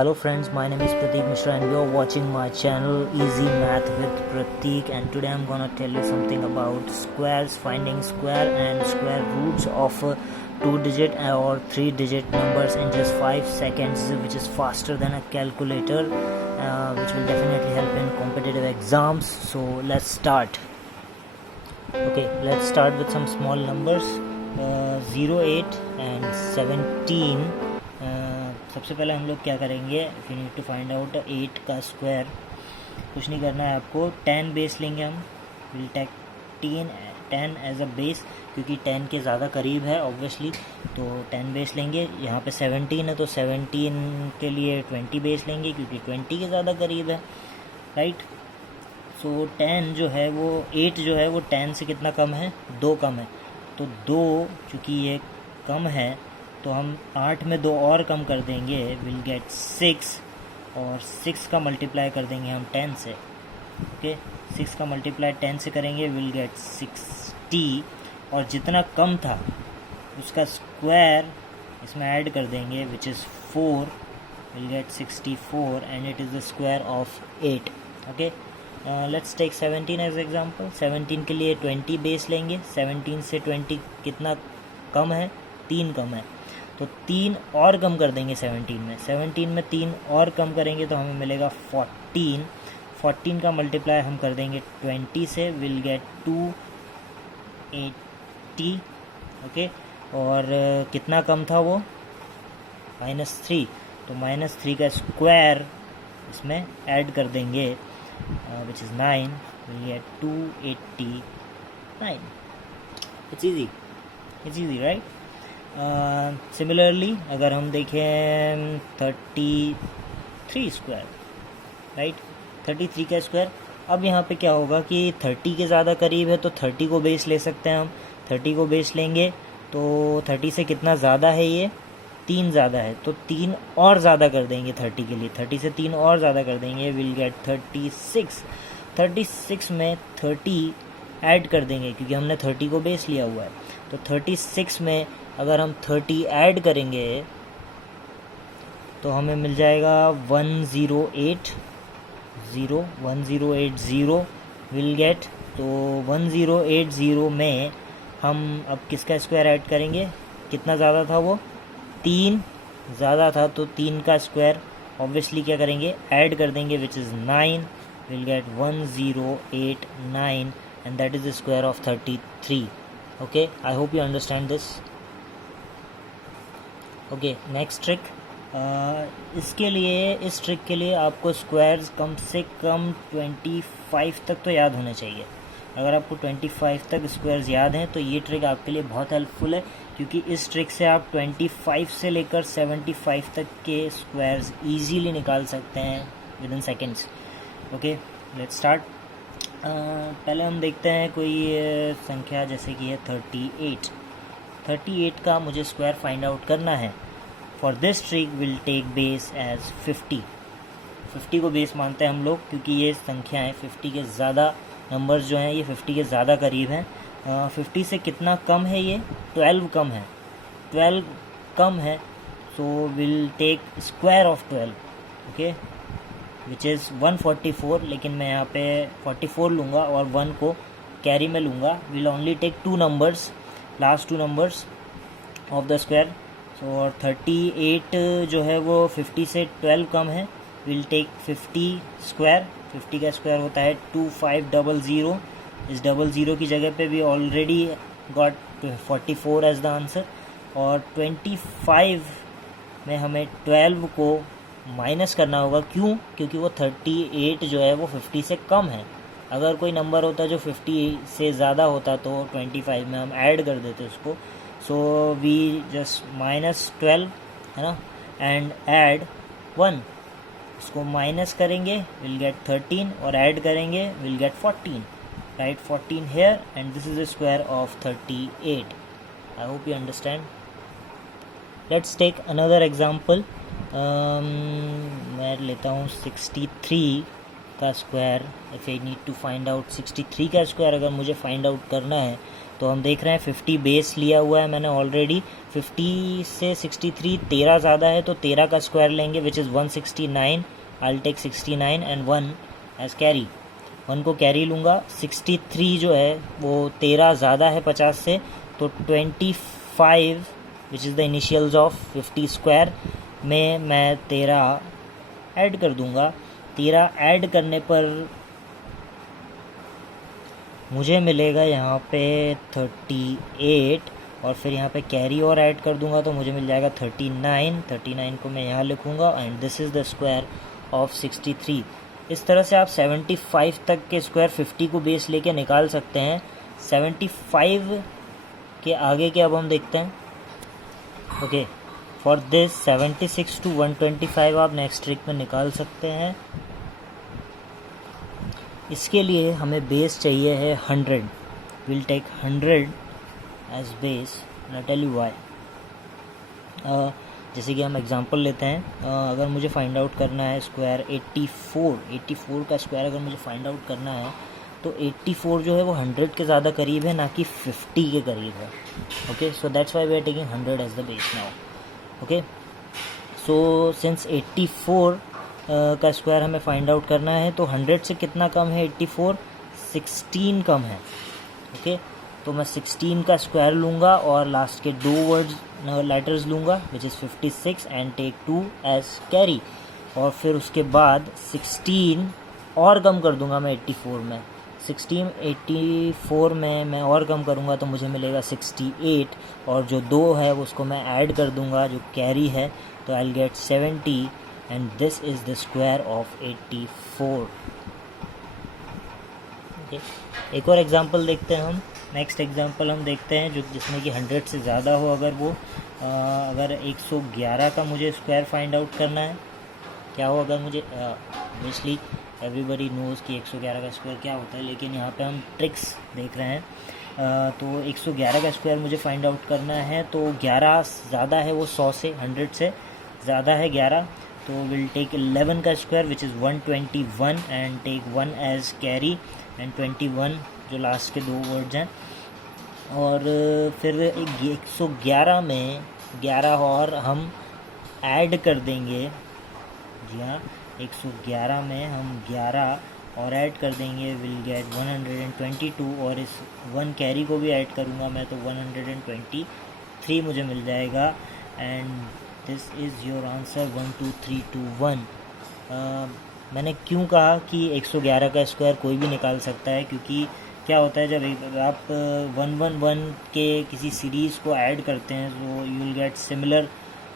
Hello friends, my name is Prateek Mishra and you're watching my channel Easy Math with Prateek, and today I'm gonna tell you something about squares, finding square and square roots of 2-digit or 3-digit numbers in just 5 seconds, which is faster than a calculator, which will definitely help in competitive exams. So let's start. Okay, let's start with some small numbers. 0, 8 and 17. सबसे पहले हम लोग क्या करेंगे, if you need to find out 8 का square, कुछ नहीं करना है आपको, 10 बेस लेंगे हम, will take 10 as a base, क्योंकि 10 के ज़्यादा करीब है ऑब्वियसली, तो 10 बेस लेंगे। यहाँ पे 17 है तो 17 के लिए 20 बेस लेंगे, क्योंकि 20 के ज़्यादा करीब है, राइट। सो 10 जो है वो 8 जो है वो 10 से कितना कम है, 2 कम है, तो 2 चूँकि ये कम है तो हम 8 में 2 और कम कर देंगे, विल गेट 6, और 6 का मल्टीप्लाई कर देंगे हम 10 से। ओके, 6 का मल्टीप्लाई 10 से करेंगे, विल गेट 60, और जितना कम था उसका स्क्वायर इसमें ऐड कर देंगे, which is 4, will get 64, and it is the square of 8। Okay, let's take 17 as example. 17 के लिए 20 बेस लेंगे। 17 से 20 कितना कम है, 3 कम है, तो 3 और कम कर देंगे 17 में। 17 में 3 और कम करेंगे तो हमें मिलेगा 14। 14 का मल्टीप्लाई हम कर देंगे 20 से, विल गेट 280। ओके, और कितना कम था वो, -3, तो -3 का स्क्वायर इसमें ऐड कर देंगे, which is 9, will get 289। It's easy right. Similarly अगर हम देखें 33 स्क्वायर, राइट, 33 का स्क्वायर, अब यहाँ पे क्या होगा कि 30 के ज़्यादा करीब है तो 30 को बेस ले सकते हैं हम। 30 को बेस लेंगे तो 30 से कितना ज़्यादा है, ये 3 ज़्यादा है, तो 3 और ज़्यादा कर देंगे 30 के लिए, 30 से 3 और ज़्यादा कर देंगे, विल गेट 36। 36 में 30 ऐड कर देंगे, क्योंकि हमने 30 को बेस लिया हुआ है, तो 36 में अगर हम 30 ऐड करेंगे तो हमें मिल जाएगा 1080 विल गेट। तो 1080 में हम अब किसका स्क्वायर ऐड करेंगे, कितना ज़्यादा था वो, 3 ज़्यादा था, तो 3 का स्क्वायर ऑब्वियसली क्या करेंगे, ऐड कर देंगे, which is 9, will get 1089, and that is the square of 33। Okay, I hope you understand this. Okay, next trick. इस ट्रिक के लिए आपको स्क्वायर्स कम से कम 25 तक तो याद होने चाहिए। अगर आपको 25 तक स्क्वायर्स याद हैं तो ये ट्रिक आपके लिए बहुत हेल्पफुल है, क्योंकि इस ट्रिक से आप 25 से लेकर 75 तक के स्क्वायर्स ईजीली निकाल सकते हैं with in seconds. Okay, let's start. पहले हम देखते हैं कोई संख्या, जैसे कि है 38। 38 का मुझे स्क्वायर फाइंड आउट करना है। For this trick will take base as 50 को बेस मानते हैं हम लोग, क्योंकि ये संख्याएं 50 के ज़्यादा नंबर्स जो हैं ये 50 के ज़्यादा करीब हैं। 50 से कितना कम है, ये 12 कम है, 12 कम है, so will take square of 12, okay, which is 144, लेकिन मैं यहाँ पे 44 लूँगा और 1 को कैरी में लूँगा। Will only take 2 numbers, last 2 numbers of the square. So और 38 जो है वो 50 से 12 कम है, विल टेक 50 स्क्वायर। 50 का स्क्वायर होता है 2500। इस 00 की जगह पे भी already got 44 as the answer, और 25 में हमें 12 को माइनस करना होगा। क्यों? क्योंकि वो 38 जो है वो 50 से कम है। अगर कोई नंबर होता जो 50 से ज़्यादा होता तो 25 में हम ऐड कर देते उसको। सो वी जस्ट -12, है ना, एंड ऐड 1, इसको माइनस करेंगे, विल गेट 13, और ऐड करेंगे, will get 14, right, 14 here, and this is the square of 38। I hope you understand. Let's take another example. मैं लेता हूँ 63 का स्क्वायर। If I need to find out 63 का स्क्वायर अगर मुझे फाइंड आउट करना है तो हम देख रहे हैं 50 बेस लिया हुआ है मैंने ऑलरेडी। 50 से 63 13 ज़्यादा है तो 13 का स्क्वायर लेंगे which is 169। I take 69 and 1 as carry, 1 को कैरी लूँगा। 63 जो है वो 13 ज़्यादा है 50 से, तो 25 which is the initials of 50 square में मैं 13 ऐड कर दूँगा। 13 ऐड करने पर मुझे मिलेगा यहाँ पे 38, और फिर यहाँ पे कैरी और ऐड कर दूंगा तो मुझे मिल जाएगा 39। 39 को मैं यहाँ लिखूँगा and this is the square of 63। इस तरह से आप 75 तक के स्क्वायर 50 को बेस लेके निकाल सकते हैं। 75 के आगे के अब हम देखते हैं। ओके, फॉर दिस 76 to 125 आप नेक्स्ट ट्रिक में निकाल सकते हैं। इसके लिए हमें बेस चाहिए है 100। Will take 100 as base and I tell you why. जैसे कि हम एग्जांपल लेते हैं, अगर मुझे फाइंड आउट करना है स्क्वायर 84 का स्क्वायर अगर मुझे फाइंड आउट करना है तो 84 जो है वो 100 के ज़्यादा करीब है, ना कि 50 के करीब है। Okay, so that's why we are taking 100 as the base now. Okay, so since 84 का स्क्वायर हमें फाइंड आउट करना है तो 100 से कितना कम है 84? 16 कम है। ओके, तो मैं 16 का स्क्वायर लूँगा और लास्ट के 2 वर्ड्स लेटर्स लूँगा which is 56 and take 2 as carry, और फिर उसके बाद 16 और कम कर दूँगा मैं 84 में। 84 में मैं और कम करूँगा तो मुझे मिलेगा 68, और जो 2 है उसको मैं ऐड कर दूँगा जो कैरी है, तो I will gate 70 and this is the square of 84। okay, एक और एग्जांपल देखते हैं हम। नेक्स्ट एग्जांपल हम देखते हैं जो जिसमें कि 100 से ज़्यादा हो। अगर वो अगर 111 का मुझे स्क्वायर फाइंड आउट करना है, क्या हो अगर मुझे ऑब्वियसली एवरीबडी नोज़ कि 111 का स्क्वायर क्या होता है, लेकिन यहाँ पे हम ट्रिक्स देख रहे हैं। तो 111 का स्क्वायर मुझे फाइंड आउट करना है तो 11 ज़्यादा है, वो 100 से 100 से ज़्यादा है 11, तो विल टेक 11 का square which is 121 and take 1 as carry and 21 जो लास्ट के 2 वर्ड्स हैं, और फिर 111 में 11 और हम ऐड कर देंगे। जी हाँ, 111 में हम 11 और ऐड कर देंगे, विल गेट 122, और इस 1 कैरी को भी ऐड करूँगा मैं तो 123 मुझे मिल जाएगा। And this is your answer 1 2 3 2 1। मैंने क्यों कहा कि 111 का स्क्वायर कोई भी निकाल सकता है, क्योंकि क्या होता है जब आप 111 के किसी सीरीज़ को ऐड करते हैं तो you will gate similar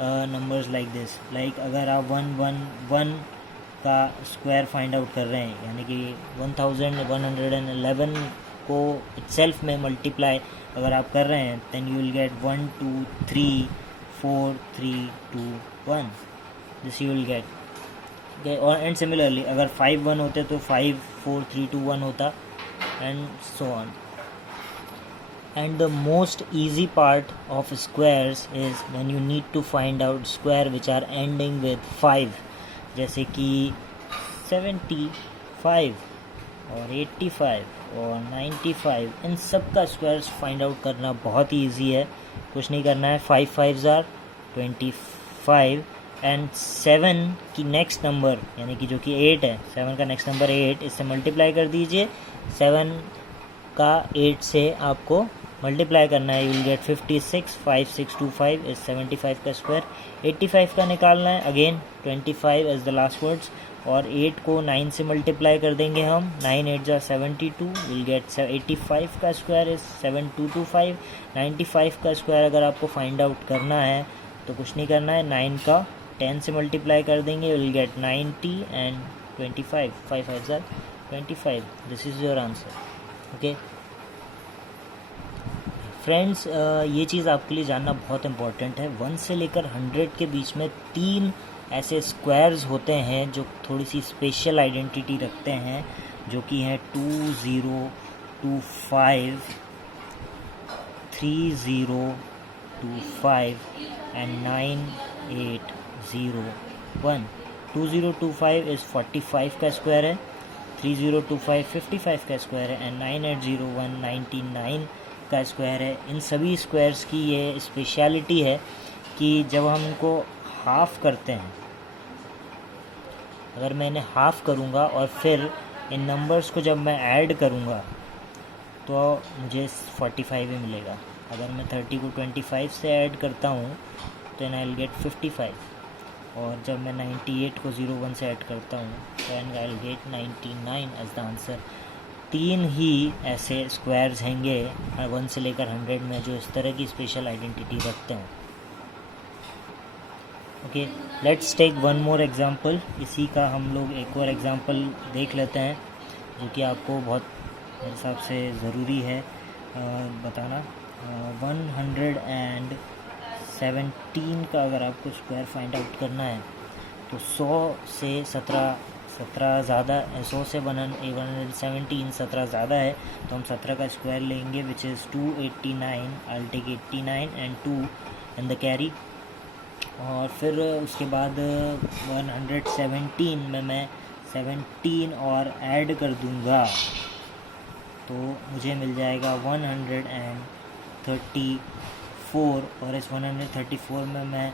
numbers like this. Like अगर आप 111 का स्क्वायर फाइंड आउट कर रहे हैं, यानी कि 1111 को इटसेल्फ में मल्टीप्लाई अगर आप कर रहे हैं, then you will get 1 2 3 4 3 2 1, this you will get. Okay, और एंड सिमिलरली अगर 5 1 होते तो 5 4 3 2 1 होता, and so on. And the most easy part of squares is when you need to find out square which are ending with 5, जैसे कि 75 और 85 और 95, इन सब का स्क्वायर्स फाइंड आउट करना बहुत ही ईजी है। कुछ नहीं करना है, 5 5s are 25 एंड 7 की नेक्स्ट नंबर यानी कि जो कि 8 है, 7 का नेक्स्ट नंबर 8, इससे मल्टीप्लाई कर दीजिए। 7 का 8 से आपको मल्टीप्लाई करना है, यू विल गेट 56। 5 6 2 5 इज 75 का स्क्वायर। 85 का निकालना है, again 25 as the last words, और 8 को 9 से मल्टीप्लाई कर देंगे हम, 9 8 जा 72, विल गेट 85 का स्क्वायर इज 7225। 95 का स्क्वायर अगर आपको फाइंड आउट करना है तो कुछ नहीं करना है, 9 का 10 से मल्टीप्लाई कर देंगे, विल गेट 90 एंड 25, 5 5 जा 25, this is your answer. Okay friends, ये चीज़ आपके लिए जानना बहुत इम्पॉर्टेंट है। 1 से लेकर 100 के बीच में 3 ऐसे स्क्वायर्स होते हैं जो थोड़ी सी स्पेशल आइडेंटिटी रखते हैं, जो कि हैं 2 0 2 5, 3 0 2 5 एंड 9 8 0 1। 2 0 2 5 इज़ 45 का स्क्वायर है, 3 0 2 5 55 का स्क्वायर है, एंड 9 8 0 1 99 का स्क्वायर है, इन सभी स्क्वायर्स की ये स्पेशलिटी है कि जब हम इनको हाफ़ करते हैं, अगर मैं इन्हें हाफ़ करूँगा और फिर इन नंबर्स को जब मैं ऐड करूँगा तो मुझे 45 ही मिलेगा। अगर मैं 30 को 25 से ऐड करता हूँ तो आई विल गेट 55, और जब मैं 98 को 01 से ऐड करता हूँ तो I will get 99 as the answer. 3 ही ऐसे स्क्वायर्स हैंगे 1 से लेकर 100 में जो इस तरह की स्पेशल आइडेंटिटी रखते हैं। Okay, let's take one more example. इसी का हम लोग एक और एग्जांपल देख लेते हैं जो कि आपको बहुत मेरे हिसाब से ज़रूरी है बताना। 117 का अगर आपको स्क्वायर फाइंड आउट करना है तो 100 से 17 ज़्यादा, 100 से 117 17 ज़्यादा है, तो हम 17 का स्क्वायर लेंगे which is 289। I will take 89 and 2 in the carry, और फिर उसके बाद 117 में मैं 17 और ऐड कर दूंगा तो मुझे मिल जाएगा 134, और इस 134 में मैं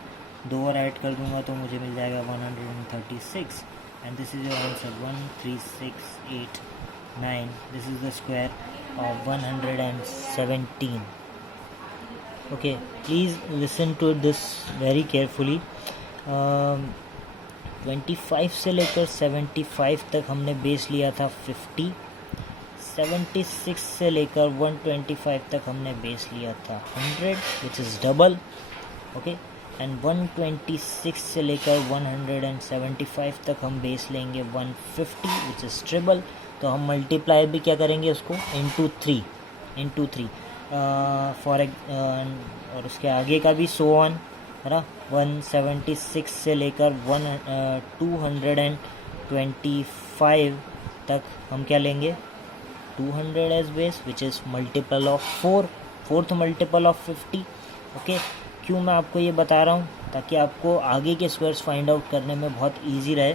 2 और ऐड कर दूंगा तो मुझे मिल जाएगा 136, and this is your answer 13689। This is the square of 117। Okay, please listen to this very carefully. 25 से लेकर 75 तक हमने बेस लिया था 50, 76 से लेकर 125 तक हमने बेस लिया था 100 which is double. Okay, and 126 से लेकर 175 तक हम बेस लेंगे 150 विच इज़ ट्रिपल। तो हम मल्टीप्लाई भी क्या करेंगे उसको इंटू थ्री और उसके आगे का भी सो ऑन, है ना। 176 से लेकर 225 तक हम क्या लेंगे 200 as base which is multiple of 4th multiple of 50। ओके, क्यों मैं आपको ये बता रहा हूँ, ताकि आपको आगे के स्क्वायर्स फाइंड आउट करने में बहुत ईजी रहे।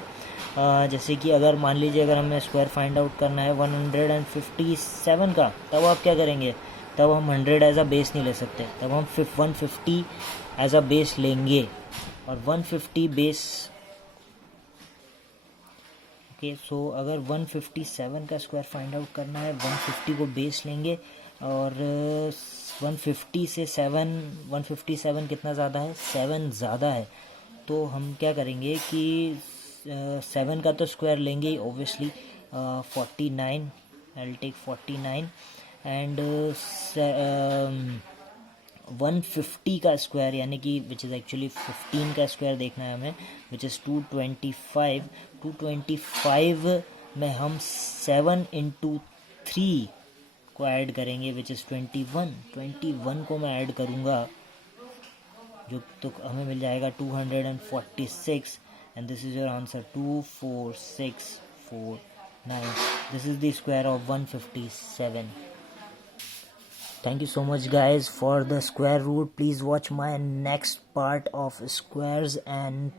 जैसे कि अगर मान लीजिए अगर हमें स्क्वायर फाइंड आउट करना है 157 का, तब आप क्या करेंगे, तब हम 100 एज अ बेस नहीं ले सकते, तब हम 150 एज अ बेस लेंगे, और 150 बेस। ओके, सो अगर 157 का स्क्वायर फाइंड आउट करना है 150 को बेस लेंगे, और 150 से 157 कितना ज़्यादा है, 7 ज़्यादा है, तो हम क्या करेंगे कि 7 का तो स्क्वायर लेंगे ही obviously, 49, I will take 49, and 150 का स्क्वायर यानी कि विच इज़ एक्चुअली 15 का स्क्वायर देखना है हमें, विच इज़ 225 में हम 7 इंटू 3 को ऐड करेंगे विच इज़ 21 को मैं ऐड करूँगा जो तो हमें मिल जाएगा 246, and this is your answer 24649। This is the square of 157। Thank you so much guys for the square root. Please watch my next part of squares, and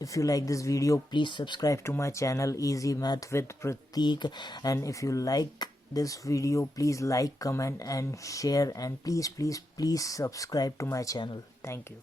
if you like this video please subscribe to my channel Easy Math with Prateek, and if you like this video please like, comment and share, and please subscribe to my channel. Thank you.